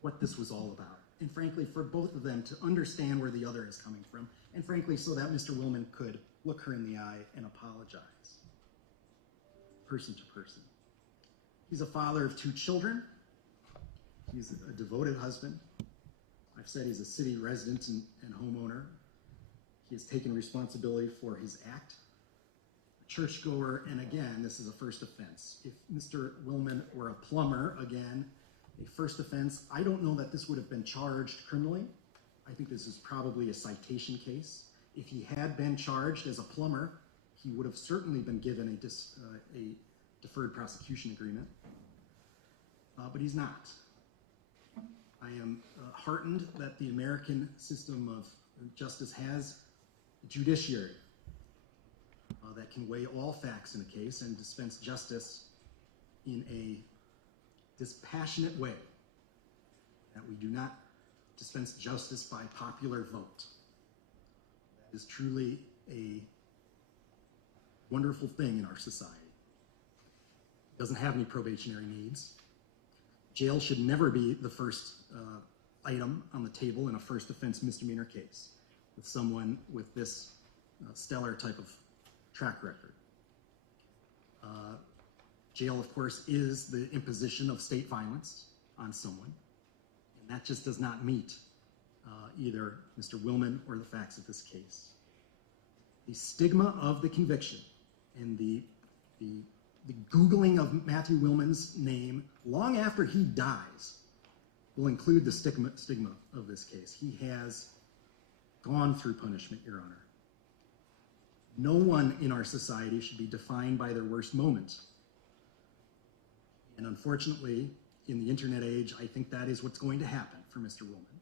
what this was all about. And frankly, for both of them to understand where the other is coming from, and frankly, so that Mr. Willmann could look her in the eye and apologize, person to person. He's a father of 2 children. He's a devoted husband. I've said he's a city resident and homeowner. He has taken responsibility for his act. A churchgoer, and again, this is a first offense. If Mr. Willmann were a plumber, again, a first offense, I don't know that this would have been charged criminally. I think this is probably a citation case. If he had been charged as a plumber, he would have certainly been given a deferred prosecution agreement, but he's not. I am heartened that the American system of justice has a judiciary that can weigh all facts in a case and dispense justice in a dispassionate way, that we do not dispense justice by popular vote. That is truly a wonderful thing in our society. It doesn't have any probationary needs. Jail should never be the first item on the table in a first offense misdemeanor case with someone with this stellar type of track record. Jail, of course, is the imposition of state violence on someone, and that just does not meet either Mr. Willmann or the facts of this case. The stigma of the conviction and the Googling of Matthew Willmann's name long after he dies will include the stigma of this case. He has gone through punishment, Your Honor. No one in our society should be defined by their worst moment. And unfortunately, in the internet age, I think that is what's going to happen for Mr. Willmann,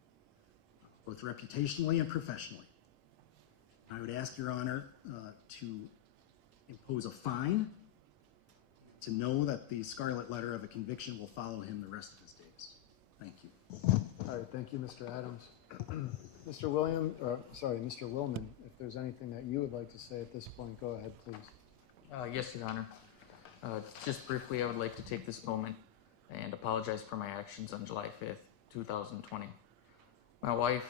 both reputationally and professionally. I would ask Your Honor to impose a fine, to know that the scarlet letter of a conviction will follow him the rest of his days. Thank you. All right, thank you, Mr. Adams. Mr. Willman, if there's anything that you would like to say at this point, go ahead, please. Yes, Your Honor. Just briefly, I would like to take this moment and apologize for my actions on July 5th, 2020. My wife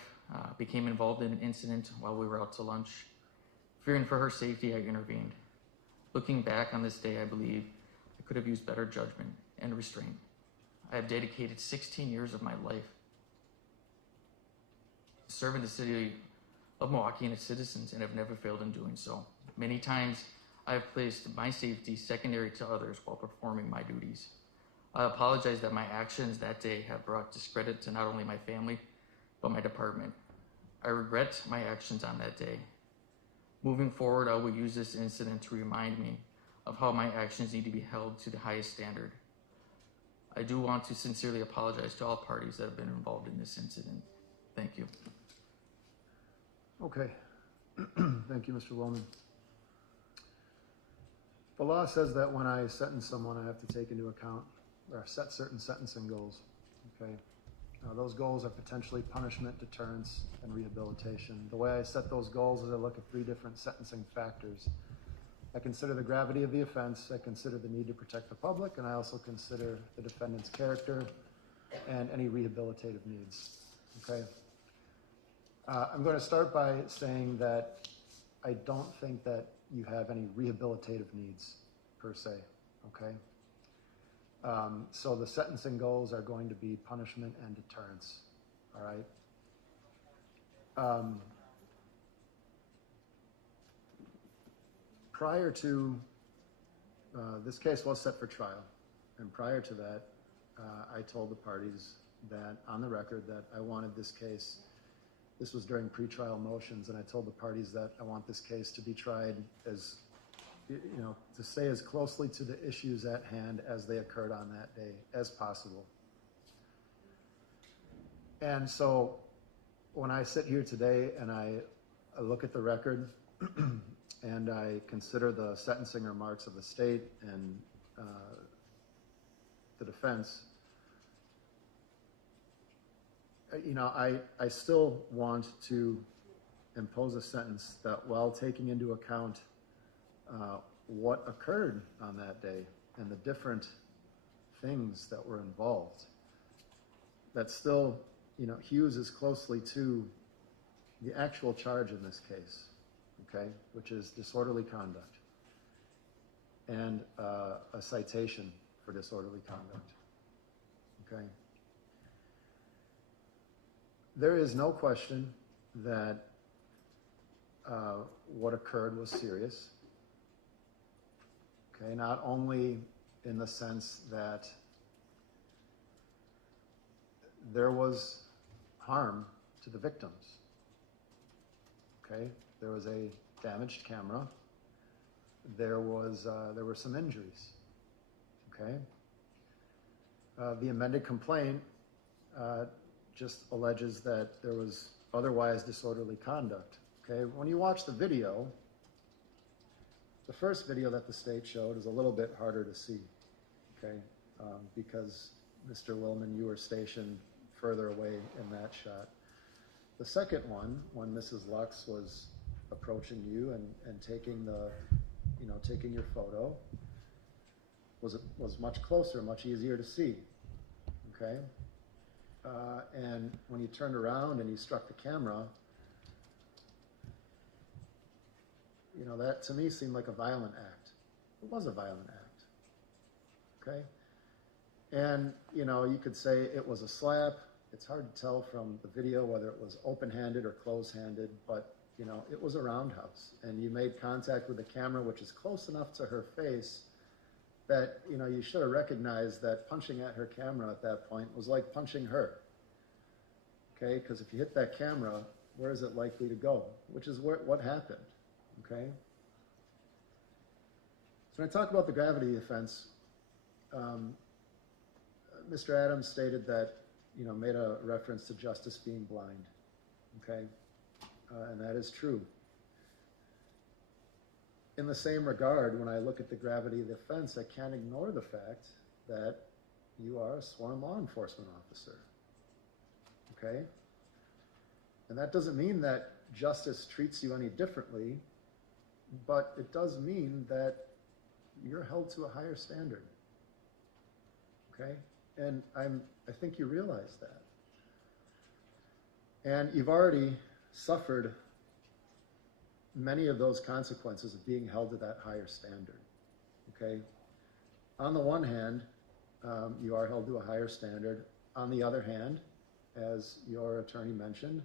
became involved in an incident while we were out to lunch. Fearing for her safety, I intervened. Looking back on this day, I believe I could have used better judgment and restraint. I have dedicated 16 years of my life to serving the city of Milwaukee and its citizens, and have never failed in doing so. Many times, I have placed my safety secondary to others while performing my duties. I apologize that my actions that day have brought discredit to not only my family, but my department. I regret my actions on that day. Moving forward, I will use this incident to remind me of how my actions need to be held to the highest standard. I do want to sincerely apologize to all parties that have been involved in this incident. Thank you. Okay. Thank you, Mr. Willman. The law says that when I sentence someone, I have to take into account or set certain sentencing goals. Okay. Those goals are potentially punishment, deterrence, and rehabilitation. The way I set those goals is I look at 3 different sentencing factors. I consider the gravity of the offense, I consider the need to protect the public, and I also consider the defendant's character and any rehabilitative needs. Okay. I'm going to start by saying that I don't think that you have any rehabilitative needs per se. Okay. So the sentencing goals are going to be punishment and deterrence. All right. Prior to this case was set for trial, and prior to that, I told the parties that on the record that I wanted this case. This was during pretrial motions, and I told the parties that I want this case to be tried as, to stay as closely to the issues at hand as they occurred on that day as possible. And so when I sit here today and I look at the record and I consider the sentencing remarks of the state and the defense, I still want to impose a sentence that, while taking into account what occurred on that day and the different things that were involved, that still, hews as closely to the actual charge in this case, okay, which is disorderly conduct and a citation for disorderly conduct, okay? There is no question that what occurred was serious. Okay, not only in the sense that there was harm to the victims. Okay, there was a damaged camera. There were some injuries. Okay, the amended complaint just alleges that there was otherwise disorderly conduct. Okay, when you watch the video, the first video that the state showed is a little bit harder to see, okay, because Mr. Willmann, you were stationed further away in that shot. The second one, when Mrs. Lux was approaching you and taking taking your photo, was much closer, much easier to see, okay? And when you turned around and you struck the camera, that to me seemed like a violent act. It was a violent act, okay? And, you could say it was a slap. It's hard to tell from the video whether it was open-handed or closed-handed, but, it was a roundhouse. And you made contact with the camera, which is close enough to her face that, you should have recognized that punching at her camera at that point was like punching her, okay? Because if you hit that camera, where is it likely to go? Which is what happened, okay? So when I talk about the gravity of the offense, Mr. Adams stated that, made a reference to justice being blind, okay? And that is true. in the same regard, when I look at the gravity of the offense, I can't ignore the fact that you are a sworn law enforcement officer. Okay? And that doesn't mean that justice treats you any differently, but it does mean that you're held to a higher standard. Okay? And I think you realize that. And you've already suffered many of those consequences of being held to that higher standard. Okay? On the one hand, you are held to a higher standard. On the other hand, as your attorney mentioned,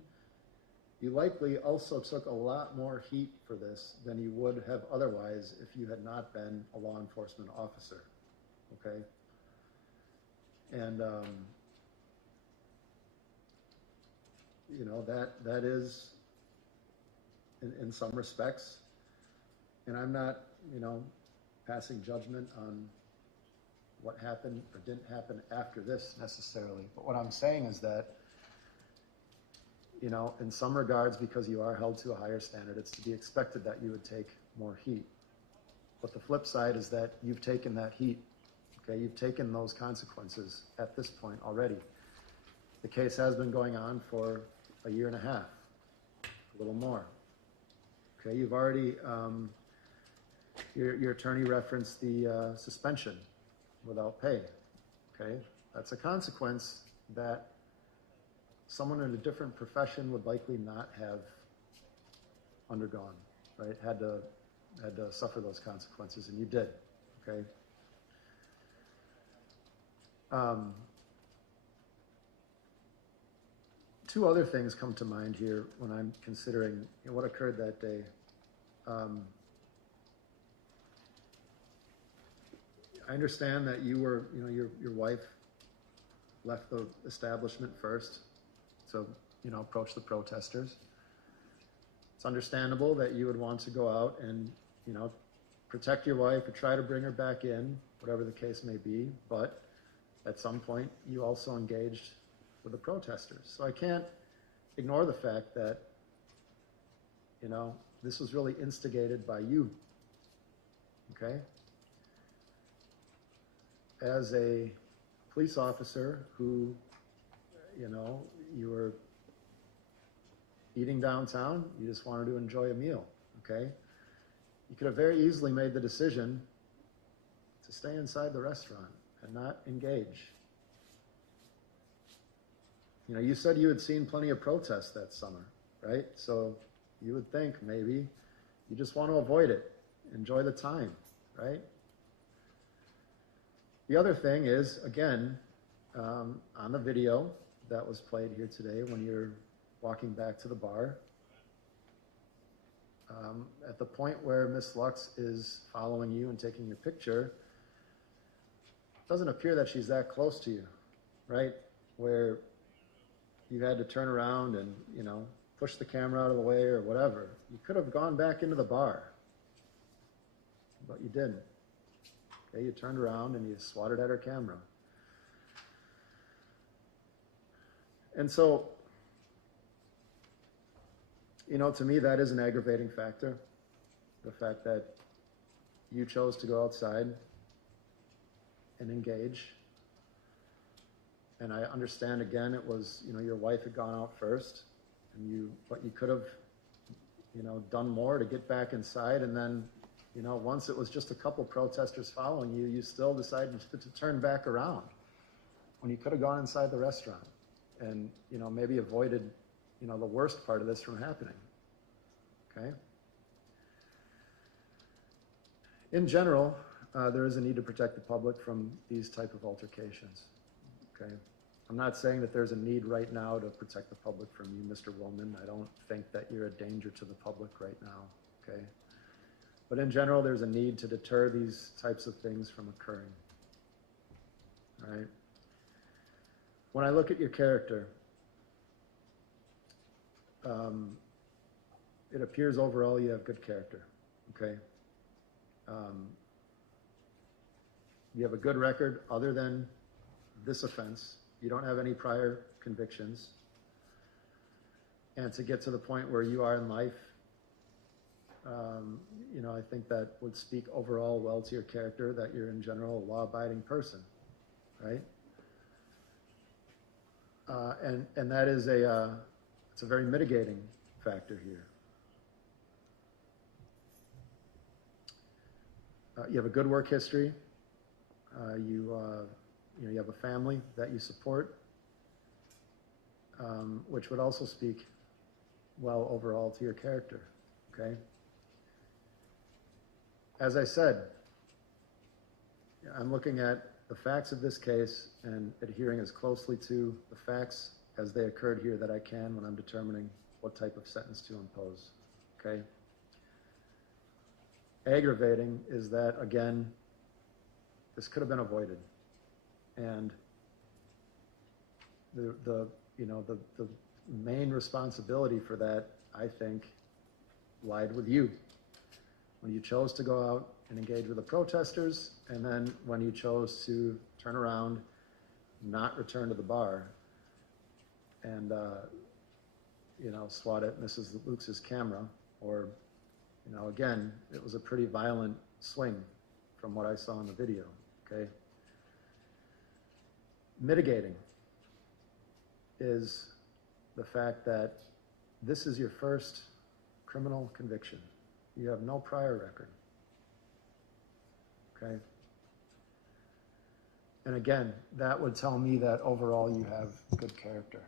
you likely also took a lot more heat for this than you would have otherwise if you had not been a law enforcement officer. Okay? And, you know, that is, in some respects, and I'm not, you know, passing judgment on what happened or didn't happen after this necessarily. But what I'm saying is that, you know, in some regards, because you are held to a higher standard, it's to be expected that you would take more heat. But the flip side is that you've taken that heat. Okay, you've taken those consequences at this point already. The case has been going on for a year and a half, a little more. Okay, you've already, your attorney referenced the suspension without pay. Okay, that's a consequence that someone in a different profession would likely not have undergone, right? Had to suffer those consequences, and you did. Okay. Two other things come to mind here when I'm considering, you know, what occurred that day. I understand that you were, you know, your wife left the establishment first to, you know, approach the protesters. It's understandable that you would want to go out and, you know, protect your wife or try to bring her back in, whatever the case may be, but at some point you also engaged with the protesters. So I can't ignore the fact that, you know, this was really instigated by you. Okay? As a police officer who, you know, you were eating downtown, you just wanted to enjoy a meal, okay? You could have very easily made the decision to stay inside the restaurant and not engage. You know, you said you had seen plenty of protests that summer, right? So you would think maybe you just want to avoid it, enjoy the time, right? The other thing is, again, on the video that was played here today when you're walking back to the bar, at the point where Miss Lux is following you and taking your picture, it doesn't appear that she's that close to you, right? Where you had to turn around and, you know, push the camera out of the way or whatever. You could have gone back into the bar, but you didn't. Okay, you turned around and you swatted at her camera. And so, you know, to me, that is an aggravating factor. The fact that you chose to go outside and engage. And I understand, again, it was, you know, your wife had gone out first, and but you could have, you know, done more to get back inside. And then, you know, once it was just a couple protesters following you, you still decided to turn back around when you could have gone inside the restaurant and, you know, maybe avoided, you know, the worst part of this from happening. Okay? In general, there is a need to protect the public from these type of altercations. Okay? I'm not saying that there's a need right now to protect the public from you, Mr. Willmann. I don't think that you're a danger to the public right now. Okay? But in general, there's a need to deter these types of things from occurring. All right? When I look at your character, it appears overall you have good character, okay? You have a good record other than this offense. You don't have any prior convictions. And to get to the point where you are in life, You know, I think that would speak overall well to your character, that you're in general a law-abiding person, right? And that is it's a very mitigating factor here. You have a good work history. You know, you have a family that you support, which would also speak well overall to your character, okay? As I said, I'm looking at the facts of this case and adhering as closely to the facts as they occurred here that I can when I'm determining what type of sentence to impose, okay? Aggravating is that, again, this could have been avoided. And the main responsibility for that, I think, lied with you. When you chose to go out and engage with the protesters, and then when you chose to turn around, not return to the bar, and swat at Mrs. Luke's camera, or, again, it was a pretty violent swing from what I saw in the video, okay? Mitigating is the fact that this is your first criminal conviction. You have no prior record, okay? And again, that would tell me that overall you have good character.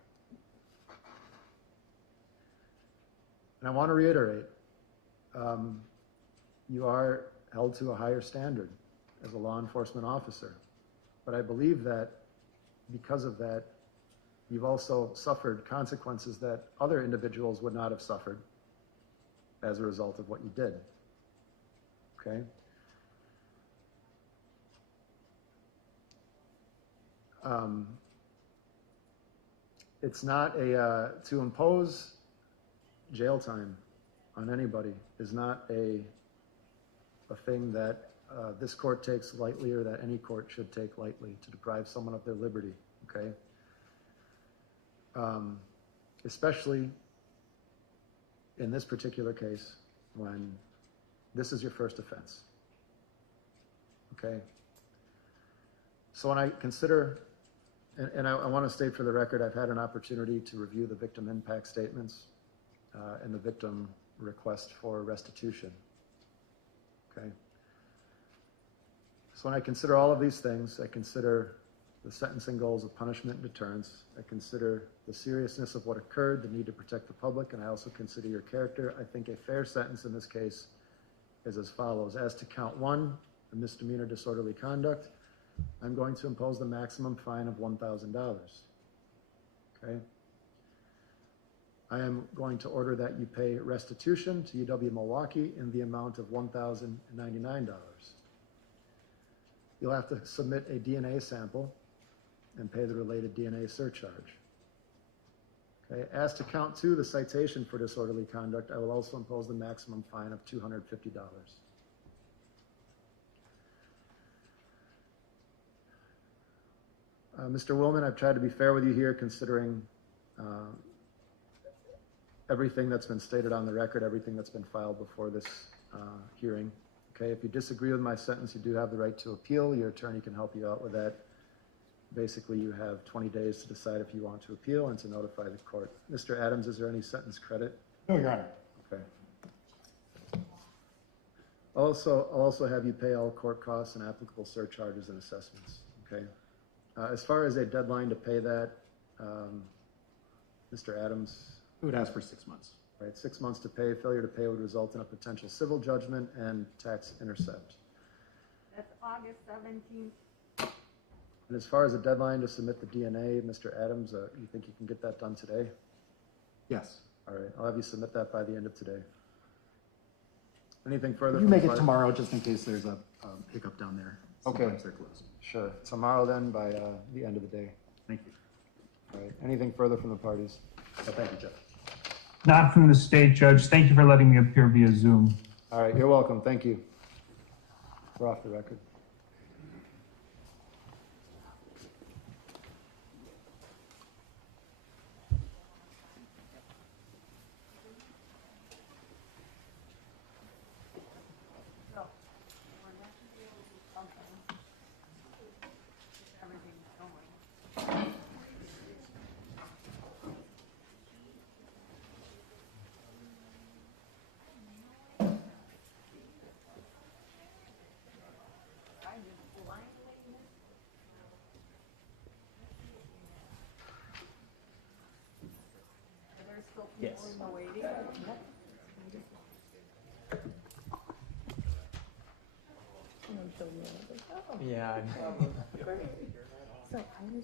And I want to reiterate, you are held to a higher standard as a law enforcement officer. But I believe that because of that, you've also suffered consequences that other individuals would not have suffered as a result of what you did, okay? It's not to impose jail time on anybody is not a thing that this court takes lightly or that any court should take lightly, to deprive someone of their liberty, okay? Especially in this particular case when this is your first offense, okay? So when I consider, and I want to state for the record, I've had an opportunity to review the victim impact statements and the victim request for restitution, okay? So when I consider all of these things, I consider the sentencing goals of punishment and deterrence. I consider the seriousness of what occurred, the need to protect the public, and I also consider your character. I think a fair sentence in this case is as follows. As to count 1, the misdemeanor disorderly conduct, I'm going to impose the maximum fine of $1,000, okay? I am going to order that you pay restitution to UW Milwaukee in the amount of $1,099. You'll have to submit a DNA sample and pay the related DNA surcharge. Okay. As to count 2, the citation for disorderly conduct, I will also impose the maximum fine of $250. Mr. Willmann, I've tried to be fair with you here, considering everything that's been stated on the record, everything that's been filed before this hearing. Okay, if you disagree with my sentence, you do have the right to appeal. Your attorney can help you out with that. Basically, you have 20 days to decide if you want to appeal and to notify the court. Mr. Adams, is there any sentence credit? No, Your Honor. Okay. I'll also have you pay all court costs and applicable surcharges and assessments, okay? As far as a deadline to pay that, Mr. Adams? We would ask for 6 months. Right, 6 months to pay. Failure to pay would result in a potential civil judgment and tax intercept. That's August 17th. And as far as a deadline to submit the DNA, Mr. Adams, you think you can get that done today? Yes. All right, I'll have you submit that by the end of today. Anything further? You make it tomorrow just in case there's a hiccup down there. Okay. Sometimes they're closed. Sure. Tomorrow then by the end of the day. Thank you. All right. Anything further from the parties? Thank you, Judge. Not from the state, Judge. Thank you for letting me appear via Zoom. All right, you're welcome. Thank you. We're off the record. Yeah. So I understand